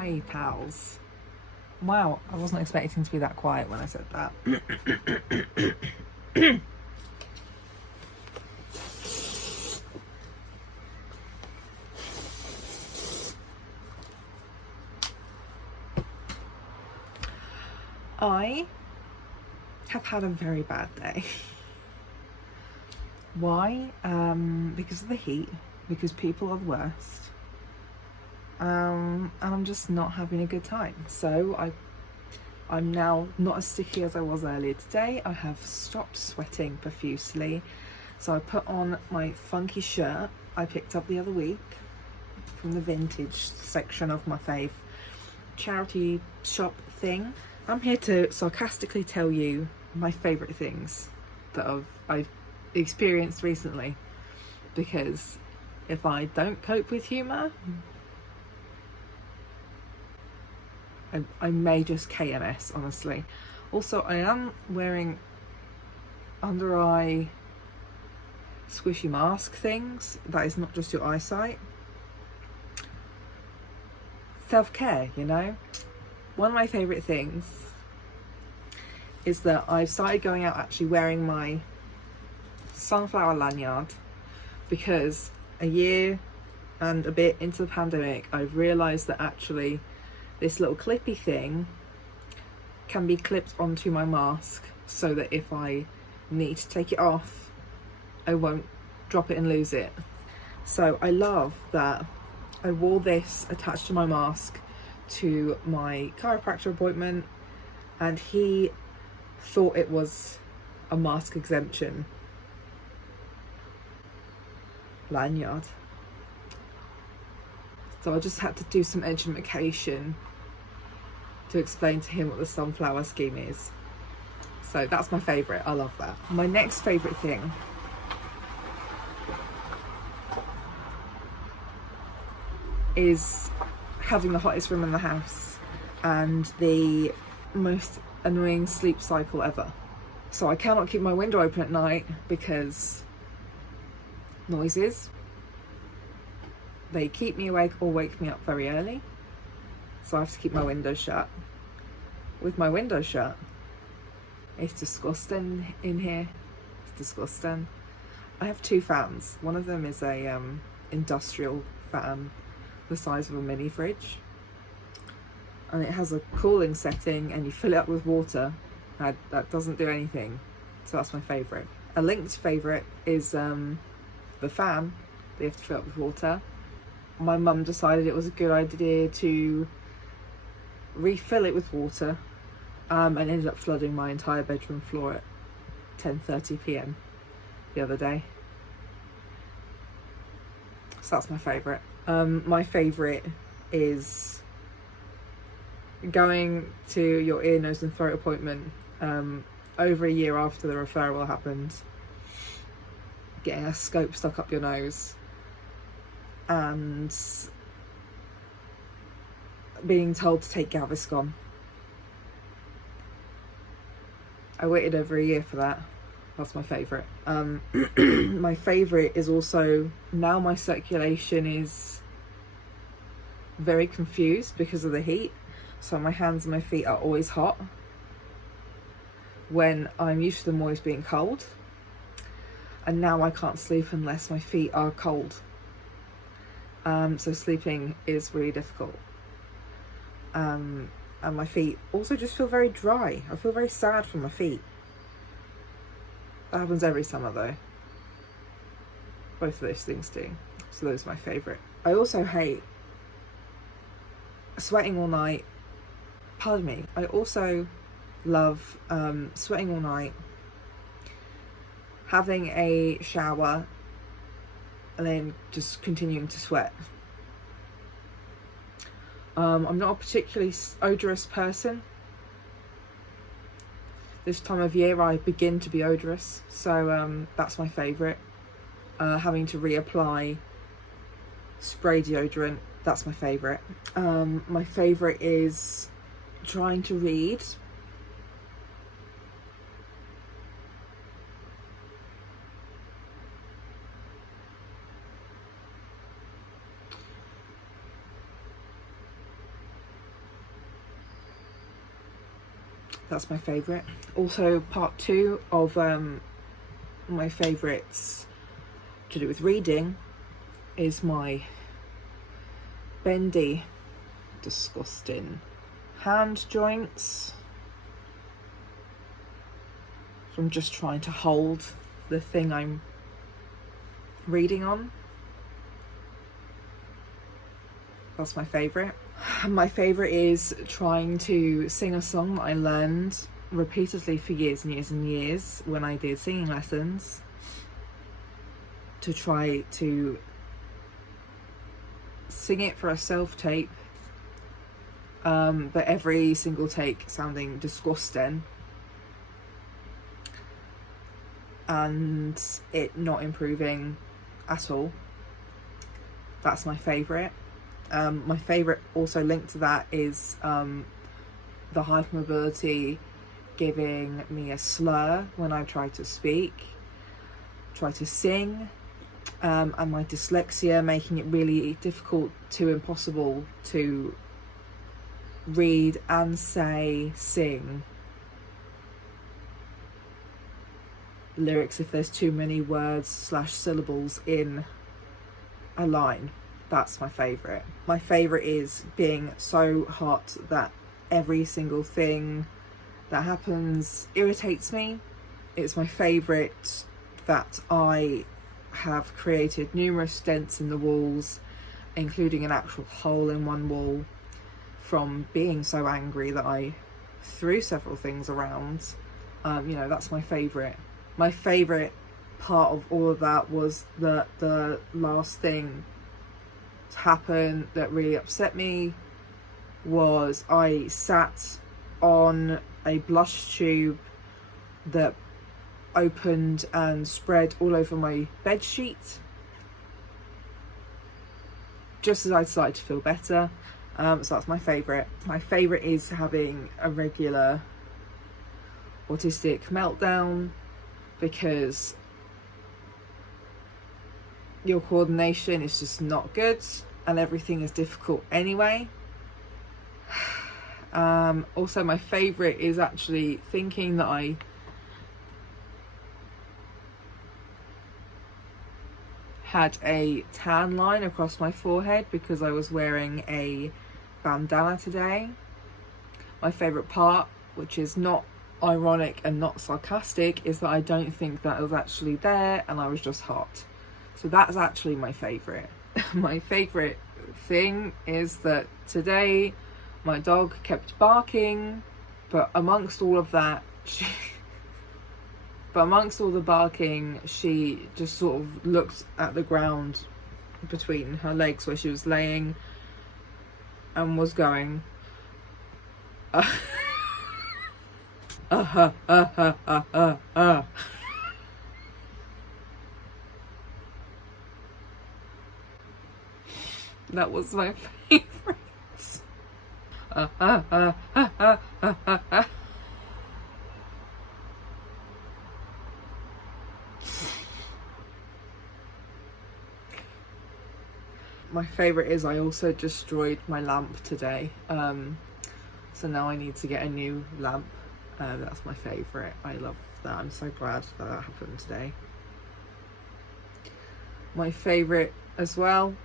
Hi, pals. Wow, I wasn't expecting to be that quiet when I said that. I have had a very bad day. Why? Because of the heat, because people are the worst. And I'm just not having a good time. So I'm now not as sticky as I was earlier today. I have stopped sweating profusely. So I put on my funky shirt I picked up the other week from the vintage section of my fave charity shop thing. I'm here to sarcastically tell you my favourite things that I've experienced recently, because if I don't cope with humour, I may just KMS, honestly. Also, I am wearing under eye squishy mask things. That is not just your eyesight. Self-care, you know? One of my favourite things is that I've started going out actually wearing my sunflower lanyard, because a year and a bit into the pandemic, I've realised that actually this little clippy thing can be clipped onto my mask so that if I need to take it off, I won't drop it and lose it. So I love that I wore this attached to my mask to my chiropractor appointment, and he thought it was a mask exemption lanyard. So I just had to do some education to explain to him what the sunflower scheme is. So that's my favourite. I love that. My next favourite thing is having the hottest room in the house and the most annoying sleep cycle ever. So I cannot keep my window open at night because noises, they keep me awake or wake me up very early. So I have to keep my window shut. With my window shut, it's disgusting in here. It's disgusting. I have two fans. One of them is a industrial fan the size of a mini fridge, and it has a cooling setting and you fill it up with water. That doesn't do anything. So that's my favourite. A linked favourite is the fan. They have to fill up with water. My mum decided it was a good idea to refill it with water, and ended up flooding my entire bedroom floor at 10:30 p.m. the other day. So that's my favourite. My favourite is going to your ear, nose and throat appointment over a year after the referral happened, getting a scope stuck up your nose and being told to take Gaviscon. I waited over a year for that. That's my favourite. My favourite is also, now my circulation is very confused because of the heat. So my hands and my feet are always hot when I'm used to them always being cold. And now I can't sleep unless my feet are cold. So sleeping is really difficult. And my feet also just feel very dry. I feel very sad for my feet. That happens every summer though. Both of those things do. So those are my favourite. I also hate sweating all night. Pardon me. I also love sweating all night, having a shower, and then just continuing to sweat. I'm not a particularly odorous person. This time of year I begin to be odorous, so that's my favourite. Having to reapply spray deodorant, that's my favourite. My favourite is trying to read. That's my favourite. Also, part 2 of my favourites to do with reading is my bendy, disgusting hand joints from just trying to hold the thing I'm reading on. That's my favourite. My favourite is trying to sing a song that I learned repeatedly for years and years and years when I did singing lessons, to try to sing it for a self-tape, but every single take sounding disgusting and it not improving at all. That's my favourite. My favourite also linked to that is the hypermobility giving me a slur when I try to speak, try to sing, and my dyslexia making it really difficult to impossible to read and say, sing lyrics if there's too many words / syllables in a line. That's my favourite. My favourite is being so hot that every single thing that happens irritates me. It's my favourite that I have created numerous dents in the walls, including an actual hole in one wall, from being so angry that I threw several things around. That's my favourite. My favourite part of all of that was that the last thing to happen that really upset me was I sat on a blush tube that opened and spread all over my bed sheet just as I started to feel better. So that's my favourite. My favourite is having a regular autistic meltdown, because your coordination is just not good and everything is difficult anyway. Also, my favourite is actually thinking that I had a tan line across my forehead because I was wearing a bandana today. My favourite part, which is not ironic and not sarcastic, is that I don't think that was actually there and I was just hot. So that's actually my favourite. My favourite thing is that today my dog kept barking, but amongst all of that, amongst all the barking, she just sort of looked at the ground between her legs where she was laying and was going, That was my favourite. My favourite is I also destroyed my lamp today, so now I need to get a new lamp. That's my favourite. I love that. I'm so glad that happened today. My favourite as well,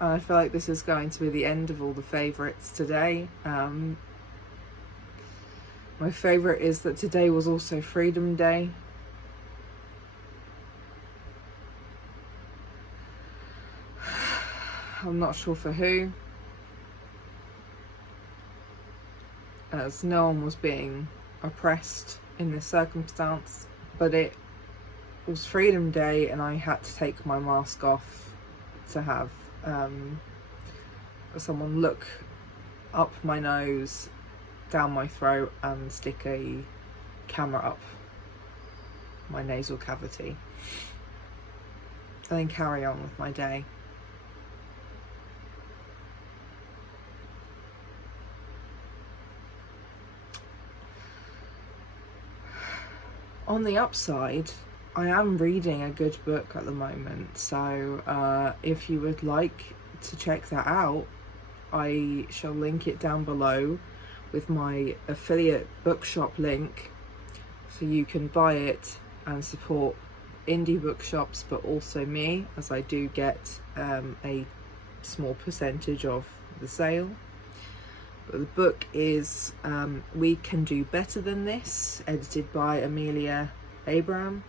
I feel like this is going to be the end of all the favourites today. My favourite is that today was also Freedom Day. I'm not sure for who, as no one was being oppressed in this circumstance, but it was Freedom Day and I had to take my mask off to have someone look up my nose, down my throat and stick a camera up my nasal cavity, and then carry on with my day. On the upside, I am reading a good book at the moment, so if you would like to check that out, I shall link it down below, with my affiliate bookshop link, so you can buy it and support indie bookshops, but also me, as I do get a small percentage of the sale. But the book is We Can Do Better Than This, edited by Amelia Abraham.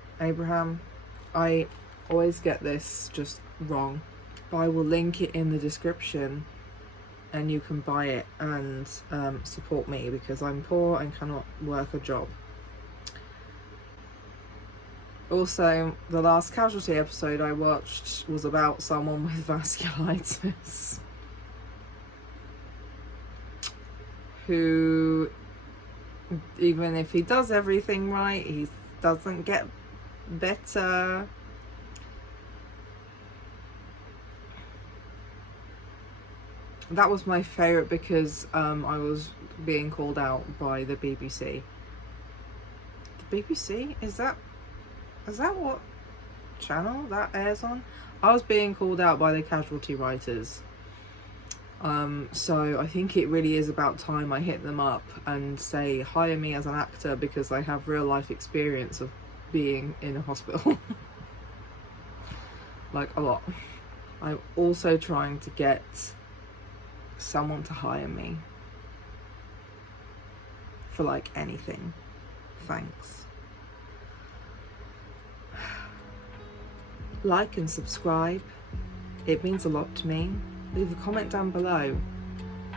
I always get this just wrong, but I will link it in the description and you can buy it and support me, because I'm poor and cannot work a job. Also, the last Casualty episode I watched was about someone with vasculitis who, even if he does everything right, he doesn't get better. That was my favourite because I was being called out by the BBC. The BBC? Is that what channel that airs on? I was being called out by the Casualty writers. So I think it really is about time I hit them up and say, hire me as an actor, because I have real life experience of being in a hospital. Like, a lot. I'm also trying to get someone to hire me for like anything. Thanks. Like and subscribe, it means a lot to me. Leave a comment down below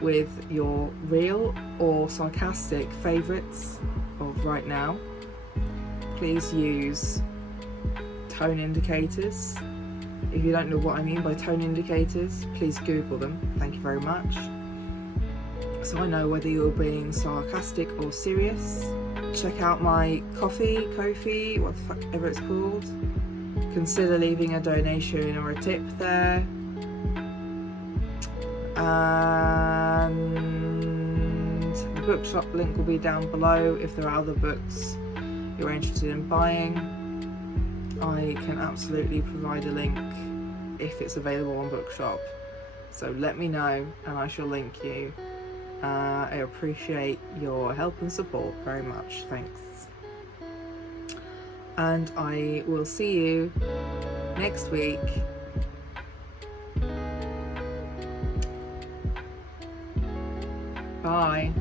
with your real or sarcastic favourites of right now. Please use tone indicators. If you don't know what I mean by tone indicators, please Google them. Thank you very much. So I know whether you're being sarcastic or serious. Check out my Ko-fi, what the fuck ever it's called. Consider leaving a donation or a tip there. And the bookshop link will be down below. If there are other books you're interested in buying, I can absolutely provide a link if it's available on Bookshop. So let me know and I shall link you. I appreciate your help and support very much. Thanks. And I will see you next week. Bye.